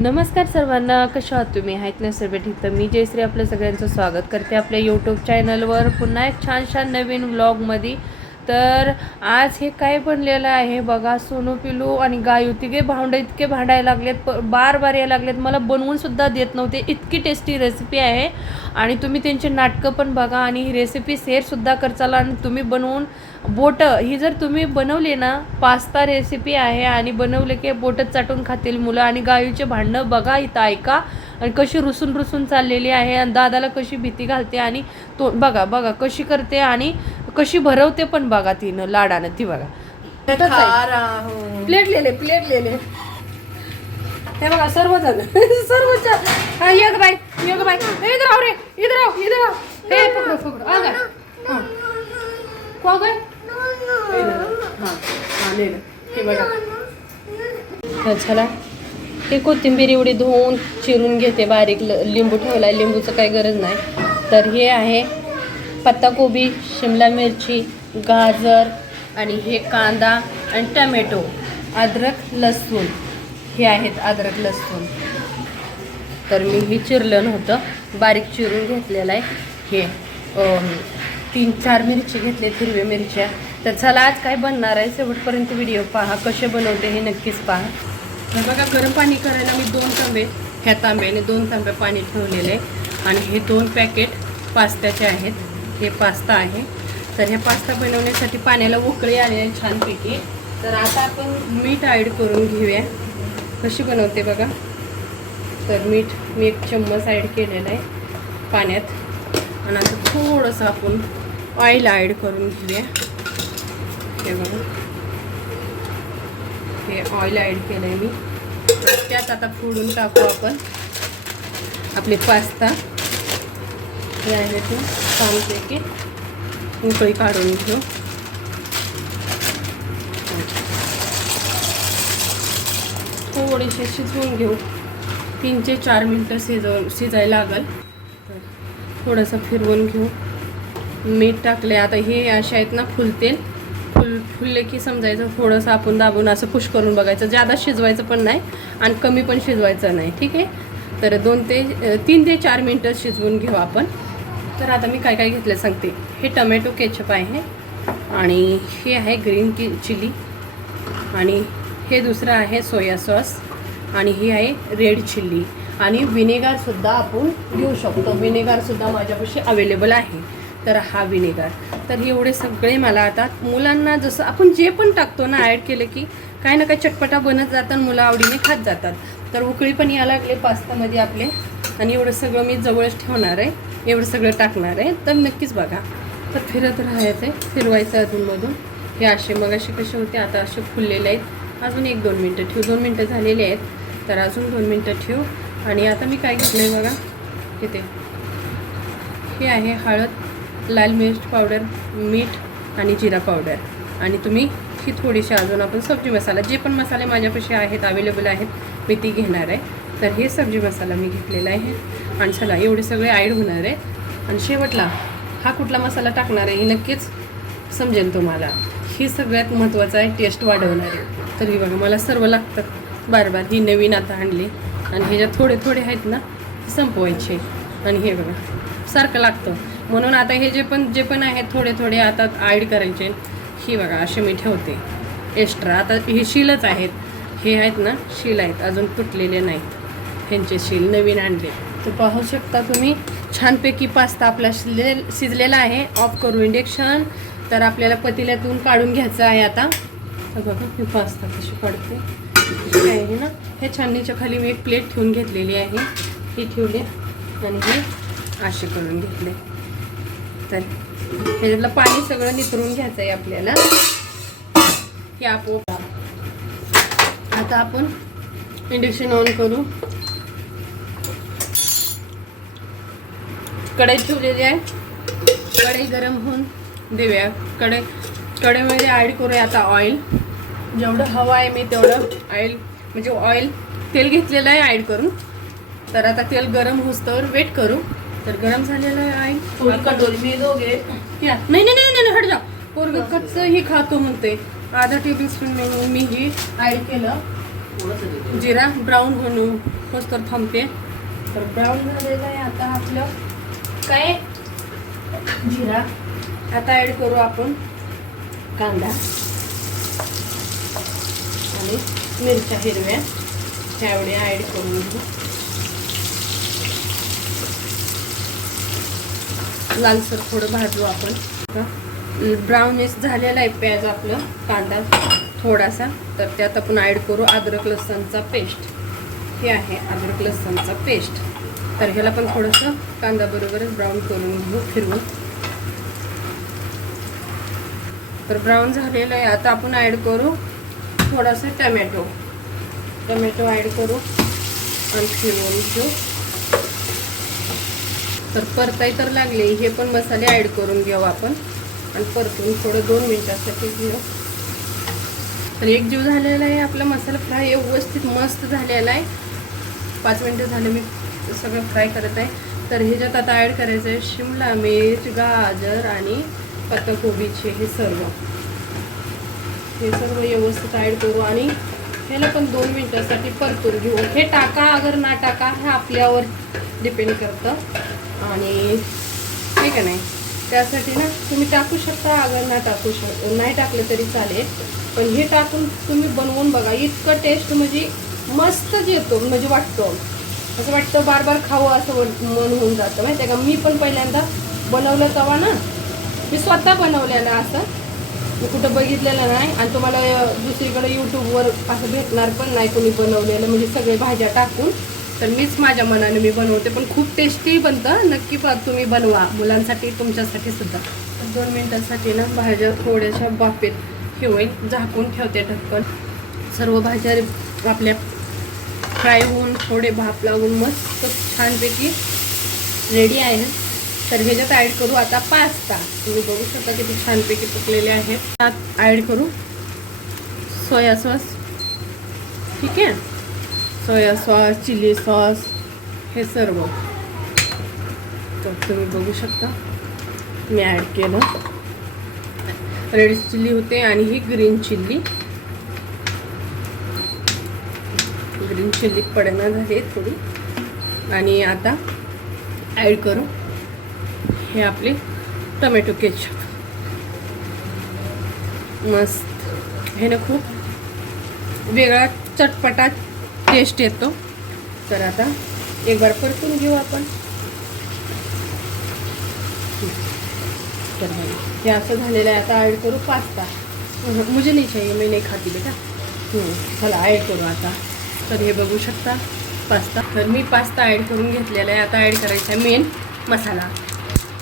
नमस्कार सर्वांना कशा आहात तुम्ही? आहेत ना सर्व ठीक. तर मी जयश्री आपलं सगळ्यांचं स्वागत करते आपल्या यूट्यूब चॅनलवर पुन्हा एक छान छान नवीन व्लॉगमध्ये तर आज हे काय बनलेलं आहे? बघा सोनू पिलू आणि गायू तिघे भांड इतके भांडायला लागलेत प बार बार यायला लागलेत. मला बनवूनसुद्धा देत नव्हते. इतकी टेस्टी रेसिपी आहे. आणि तुम्ही त्यांची नाटकं पण बघा आणि ही रेसिपी शेअरसुद्धा करचाल आणि तुम्ही बनवून बोटं ही जर तुम्ही बनवली ना पास्ता रेसिपी आहे आणि बनवले की बोटं चाटून खातील मुलं आणि गायूचे भांडणं बघा इथं ऐका. आणि कशी रुसून रुसून चाललेली आहे आणि दादाला कशी भीती घालते आणि तो बघा बघा कशी करते आणि कशी भरवते पण बघा तिनं लाडानं ती बघा. प्लेट लेले प्लेट लेले हे बघा सर्वजण. सर्वच हा एक बाई एक बाई. इधर आव रे इधर आव इधर आव हे पकडो पकडो. आ गए हां. को गए हां हां ले हे बघा. चला. हे कोथिंबीर एवढी धुवून चिरून घेते बारीक ल- लिंबू ठेवलाय. लिंबूचं काही गरज नाही. तर हे आहे पत्ताकोबी शिमला मिरची गाजर आणि हे कांदा आणि टमॅटो अद्रक लसूण. हे आहेत अद्रक लसूण. तर मी हे चिरलं नव्हतं. बारीक चिरून घेतलेलं आहे. हे तीन चार मिरची घेतले हिरव्या मिरच्या. तर चला आज काय बनणार आहे? शेवटपर्यंत व्हिडिओ पहा. कसे बनवते हे नक्कीच पहा. तर बघा गरम पाणी करायला मी दोन तांबे ह्या तांब्याने दोन तांबे पाणी ठेवलेले आणि हे दोन पॅकेट पास्त्याचे आहेत. हे पास्ता आहे. तर हे पास्ता बनवण्यासाठी पाण्याला उकळी आली आहे छानपैकी. तर आता आपण मीठ ॲड करून घेऊया. कशी बनवते बघा. तर मीठ मी एक चम्मच ॲड केलेलं आहे पाण्यात. आणि आता थोडंसं आपण ऑइल ॲड करून घेऊया. हे बघा. हे ऑइल ॲड केलं आहे मी. त्यात आता फोडून टाकू आपण आपले पास्ता. हे आहे ते छानपैकी उकळी काढून घेऊ. थोडेसे शिजवून घेऊ. तीन ते चार मिनटं शिजव शिजायला लागल. थोडंसं फिरवून घेऊ. मीठ टाकले आता हे असे आहेत ना फुलतेल. फुल फुलले की समजायचं थोडंसं आपण दाबून असं पुश करून बघायचं. जादा शिजवायचं पण नाही आणि कमी पण शिजवायचं नाही. ठीक आहे? तर दोन ते तीन ते चार मिनटं शिजवून घेऊ आपण. तर आता मी काय काय घेतलं सांगते. हे टमॅटो केचप आहे. आणि हे आहे ग्रीन कि चिली. आणि हे दुसरं आहे सोया सॉस. आणि ही आहे रेड चिल्ली आणि विनेगारसुद्धा आपण घेऊ शकतो. विनेगारसुद्धा माझ्यापाशी अवेलेबल आहे. तर हा विनेगार. तर एवढे सगळे मला आता मुलांना जसं आपण जे पण टाकतो ना ॲड केलं की काय ना काय चटपटा बनत जातात मुलं आवडीने खात जातात. तर उकळी पण यायला लागले पास्तामध्ये आपले. आणि एवढं सगळं मी जवळच ठेवणार आहे. एवढं सगळं टाकणार आहे. तर नक्कीच बघा. तर फिरत राहायचं आहे. फिरवायचं अधूनमधून. हे असे मग असे कसे होते आता असे फुललेले आहेत. अजून एक दोन मिनटं ठेवू. दोन मिनटं झालेले आहेत. तर अजून दोन मिनटं ठेवू. आणि आता मी काय घेतलं आहे बघा? तिथे हे आहे हळद लाल मिर्च पावडर मीठ आणि जिरा पावडर. आणि तुम्ही ही थोडीशी अजून आपण सब्जी मसाला जे पण मसाले माझ्यापाशी आहेत अवेलेबल आहेत मी ती घेणार आहे. तर हे सब्जी मसाला मी घेतलेला आहे. आणि एवढे सगळे ॲड होणार आहे. आणि शेवटला हा कुठला मसाला टाकणार आहे हे नक्कीच समजेल तुम्हाला. ही सगळ्यात महत्त्वाचं आहे टेस्ट वाढवणारे तर ही बघा मला सर्व लागतात बार बार ही नवीन आता आणली. आणि हे ज्या थोडे थोडे आहेत ना ते संपवायचे. आणि हे बघा सारखं लागतं. म्हणून आता हे जे पण जे पण आहेत थोडे थोडे आता ॲड करायचे. ही बघा असे मी ठेवते. एक्स्ट्रा आता हे शीलच आहेत. हे आहेत ना शील आहेत. अजून तुटलेले नाहीत. ह्यांचे शील नवीन आणले. तर पाहू शकता तुम्ही छानपैकी पास्ता आपला शिजले शिजलेला आहे. ऑफ करू इंडेक्शन तर आपल्याला पतिल्यातून काढून घ्यायचं आहे आता. बघा मी पास्ता कशी पडते. आहे ना हे छाननीच्या खाली मी एक प्लेट ठेवून घेतलेली आहे. ही ठेवली आणि हे असे करून घेतले. तर ह्याच्यातलं पाणी सगळं नितरून घ्यायचं आहे आपल्याला. हे आपोआप आता आपण इंडक्शन ऑन करू. कढई ठेवलेली आहे. कढई गरम होऊन देऊया. कढई कढईमध्ये ॲड करूया आता ऑइल जेवढं हवं आहे मी तेवढं ऑइल म्हणजे ऑइल तेल घेतलेलं आहे ॲड करून. तर आता तेल गरम होस्तवर वेट करू. तर गरम झालेलं आहे ऑइल थोडी कटोरी मी दोघे. या. नाही नाही नाही नाही हट जा. पोरग कच्चं ही खातो म्हणते. अर्धा टेबल स्पून मी ही ॲड केलं. जिरा ब्राऊन होऊन होस तर थांबते. तर ब्राऊन झालेलं आहे आता आपलं. काय? जिरा. आता ॲड करू आपण कांदा आणि मिरच्या हिरव्या. ह्यावेळी ॲड करून घेऊ लालसर थोडं भाजू आपण. ब्राउनिश झालेला आहे प्याज आपलं कांदा थोडासा. तर त्यात आपण ॲड करू अद्रक लसणचा पेस्ट हे आहे अद्रक लसणचा पेस्ट तर ह्याला पण थोडंसं कांदा बरोबरच ब्राऊन करून घेऊ फिरवून तर ब्राऊन झालेलं आहे. आता आपण ॲड करू थोडासा टमॅटो. टमॅटो ॲड करू आणि फिरवून घेऊ. तर परताई तर लागले. हे पण मसाले ॲड करून घेऊ आपण. आणि परतून थोडं दोन मिनटासाठी घेऊ. तर एक जीव झालेला आहे. आपला मसाला फ्राय व्यवस्थित मस्त झालेला आहे. पाच मिनटं झाले मी सगळं फ्राय करत आहे. तर ह्याच्यात आता ॲड करायचं आहे शिमला मिर्च गाजर आणि पत्ताकोबीचे हे सर्व. हे सर्व व्यवस्थित ॲड करू आणि ह्याला पण दोन मिनटासाठी परतून घेऊ. हे टाका अगर ना टाका हे आपल्यावर डिपेंड करतं. आणि ठीक आहे नाही त्यासाठी ना तुम्ही टाकू शकता अगर ना टाकू शक नाही टाकलं तरी चालेल. पण हे टाकून तुम्ही बनवून बघा इतकं टेस्ट म्हणजे मस्तच येतो म्हणजे वाटतो. असं वाटतं बार बार खावं असं मन होऊन जातं. माहिती आहे का? मी पण पहिल्यांदा बनवलं तवा ना मी स्वतः बनवलेलं असं. मी कुठं बघितलेलं नाही आणि तुम्हाला दुसरीकडे यूट्यूबवर असं भेटणार पण नाही कोणी बनवलेलं. म्हणजे सगळे भाज्या टाकून तर मीच माझ्या मनाने मी बनवते. पण खूप टेस्टी बनतं. नक्की तुम्ही बनवा. मुलांसाठी तुमच्यासाठी सुद्धा. दोन मिनटासाठी ना भाज्या थोड्याशा बाफेत ठेवेल झाकून ठेवते ढक्कन. सर्व भाज्या आपल्या फ्राय होऊन थोडे भाप लागून मस्त छानपैकी रेडी आहे. तर ह्याच्यात ॲड करू आता पास्ता तुम्ही बघू शकता किती छानपैकी पकलेले आहेत त्यात ॲड करू सोया सॉस ठीक आहे? सोया सॉस चिली सॉस हे सर्व. तर तुम्ही बघू शकता. मी ॲड केलं. रेड चिल्ली होते आणि ही ग्रीन चिल्ली ग्रीन चिल्ली पडणार आहे थोडी. आणि आता ॲड करू हे आपले टोमॅटो केचप मस्त. हे ना खूप वेगळा चटपटा टेस्ट येतो. तर आता एक बार परतून घेऊ आपण. तर हे असं झालेलं आहे. आता ॲड करू पास्ता मुझे नाही चाहिए मी नाही खाती बेटा. चला ॲड करू आता. तर हे बघू शकता पास्ता. तर मी पास्ता ॲड करून घेतलेला आहे. आता ॲड करायचा आहे मेन मसाला.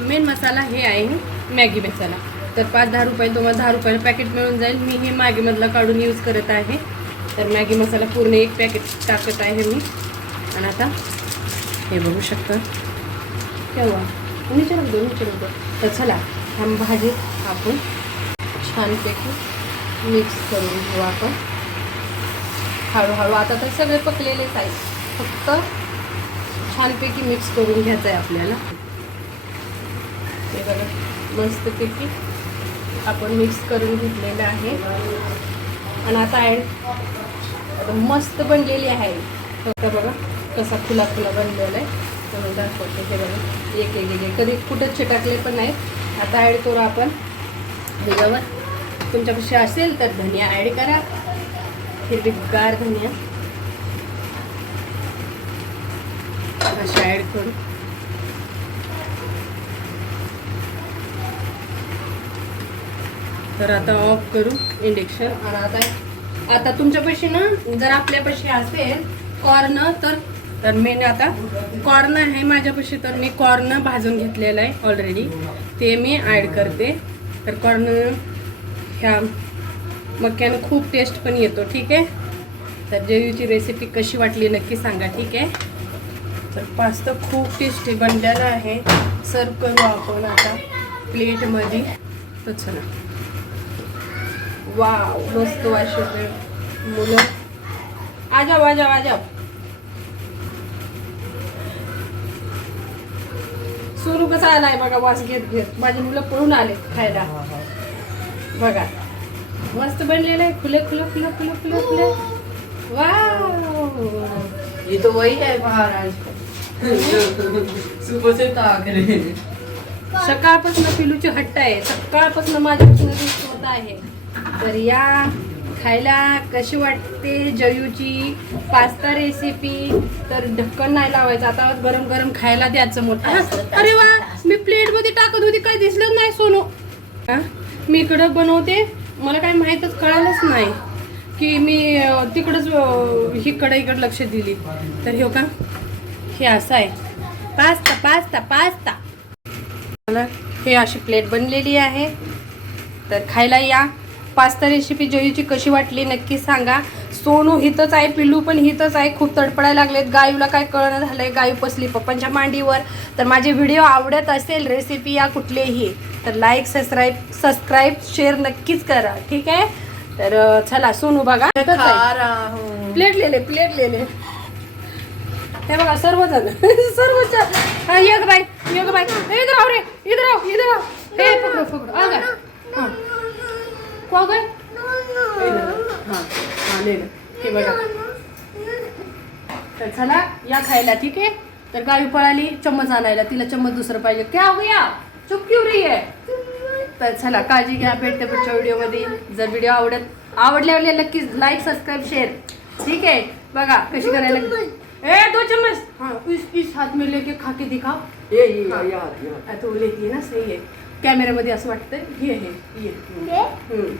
मेन मसाला हे आहे मॅगी मसाला. तर पाच दहा रुपये तुम्हाला दहा रुपयाला पॅकेट मिळून जाईल. मी हे मॅगीमधला काढून यूज करत आहे. तर मॅगी मसाला पूर्ण एक पॅकेट टाकत आहे मी. आणि आता हे बघू शकता. केव्हा? निचर दो निचर दो तर चला हा भाजी आपण छानपैकी मिक्स करून घेऊ आपण. हळूहळू. आता तर सगळे पकलेलेच आहेत फक्त छानपैकी मिक्स करून घ्यायचं आहे आपल्याला. हे बघा मस्तपैकी आपण मिक्स करून घेतलेलं आहे. आणि आता ॲड आता मस्त बनलेली आहे. फक्त बघा कसा फुला फुला बनलेला आहे. म्हणून दाखवते हे बघा. एक एक एक कधी कुठं चिटाकले पण नाही आता ॲड करू आपण. त्याच्यावर तुमच्यापाशी असेल तर धनिया ॲड करा. हिरवीगार धनिया अशा ॲड करू. तर आता ऑफ करू इंडक्शन आणि आता आता तुमच्यापाशी ना जर आपल्यापाशी असेल कॉर्न तर तर मी आता कॉर्न आहे माझ्यापाशी तर मी कॉर्न भाजून घेतलेलं आहे ऑलरेडी ते मी ॲड करते. तर कॉर्न ह्या मक्यानं खूप टेस्ट पण येतो ठीक आहे? तर जेवीची रेसिपी कशी वाटली नक्की सांगा ठीक आहे? तर पास्ता खूप टेस्टी बनलेला आहे. सर्व करू आपण आता प्लेटमध्ये तर चला. वाव मस्त वाशे मुलं. आ जाओ आ जाओ आ जाओ सुरू कसा आलाय बघा वास घेत घेत माझी मुलं पळून आले खायला. बघा. मस्त बनलेलं आहे. खुले खुले खुले खुले खुले खुले. ये तो वही है महाराज. सुबह से ताक रहे सकाळपासून पिलूची हट्ट आहे. सकाळपासून माझ्यापासून दिवस होत आहे. तर या खायला कशी वाटते जयूची पास्ता रेसिपी तर ढक्कन नाही लावायचं. आता गरम गरम खायला द्यायचं मोठं. अरे वा! मी प्लेटमध्ये टाकत होती. काय दिसलं नाही सोनू? मी इकडं बनवते. मला काय माहीतच कळालंच नाही की मी तिकडंच ही हिकडं इकडं लक्ष दिली. तर हे का हे असं आहे. Pasta pasta pasta. मला हे अशी प्लेट बनलेली आहे. तर खायला या. पास्ता रेसिपी जोईची कशी वाटली नक्की सांगा. सोनू हितच आहे पिल्लू पण हितच आहे. खूप तडपडायला लागलेत. गायूला काय कळणं झालंय? गायू पसली पप्पांच्या मांडीवर. तर माझे व्हिडिओ आवडत असेल रेसिपी या कुठलेही. तर लाईक सबस्क्राईब सबस्क्राईब शेअर नक्कीच करा ठीक आहे? तर चला सोनू बघा. प्लेट ले ले प्लेट ले ले हे बघा सर्वजण सर्वच हा ये ग बाई ये ग बाई इधर आओ रे इधर आओ इधर आओ. हे पकडो पकडो. आ गए हां. को गए. हां हां ले हे बघा. तर चला या खायला ठीक आहे? तर गावी पळाली चम्मच आणायला. तिला चम्मच दुसरं पाहिजे. क्या हो गया चुप क्यों रही है? तर चला काळजी घ्या भेटते पुढच्या व्हिडिओमध्ये. जर व्हिडिओ आवडत आवडल्यावर नक्कीच लाईक सबस्क्राईब शेअर ठीक है बघा कशी करायला ए दो चम्मच! हाँ इस इस हाथ में लेके खा के दिखाओ ये ये हाँ. यार यार तो लेती है ना सही आहे कॅमेऱ्यामध्ये असं वाटतं हे हे ये. हम्म.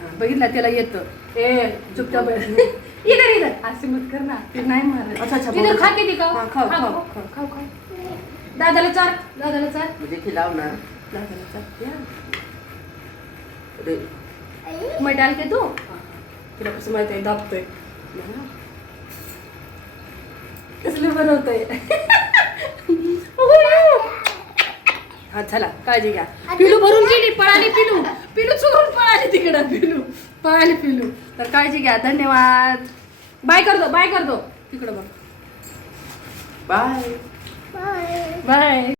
हा, बघितलं त्याला येतं. ए चुपचाप बस. इधर इधर. असे मत कर ना ते नाही मारत. अच्छा, अच्छा, खा के दिखाओ हाँ, खाओ, खाओ खाओ. खाओ खाओ खाओ दादाला चार दादाला चार. मुझे खिलाओ ना. दादाला चार. अरे. डाल के दो. तिला कसं माहिती आहे? दाबतोय. कसले बनवतोय? हा चला काळजी घ्या. पिलू भरून गेली पळाली पिलू. पिलू चुरून पळाली तिकडं पिलू. पळाली पिलू. तर काळजी घ्या. धन्यवाद. बाय कर दो बाय कर दो तिकडं बघ. बाय. बाय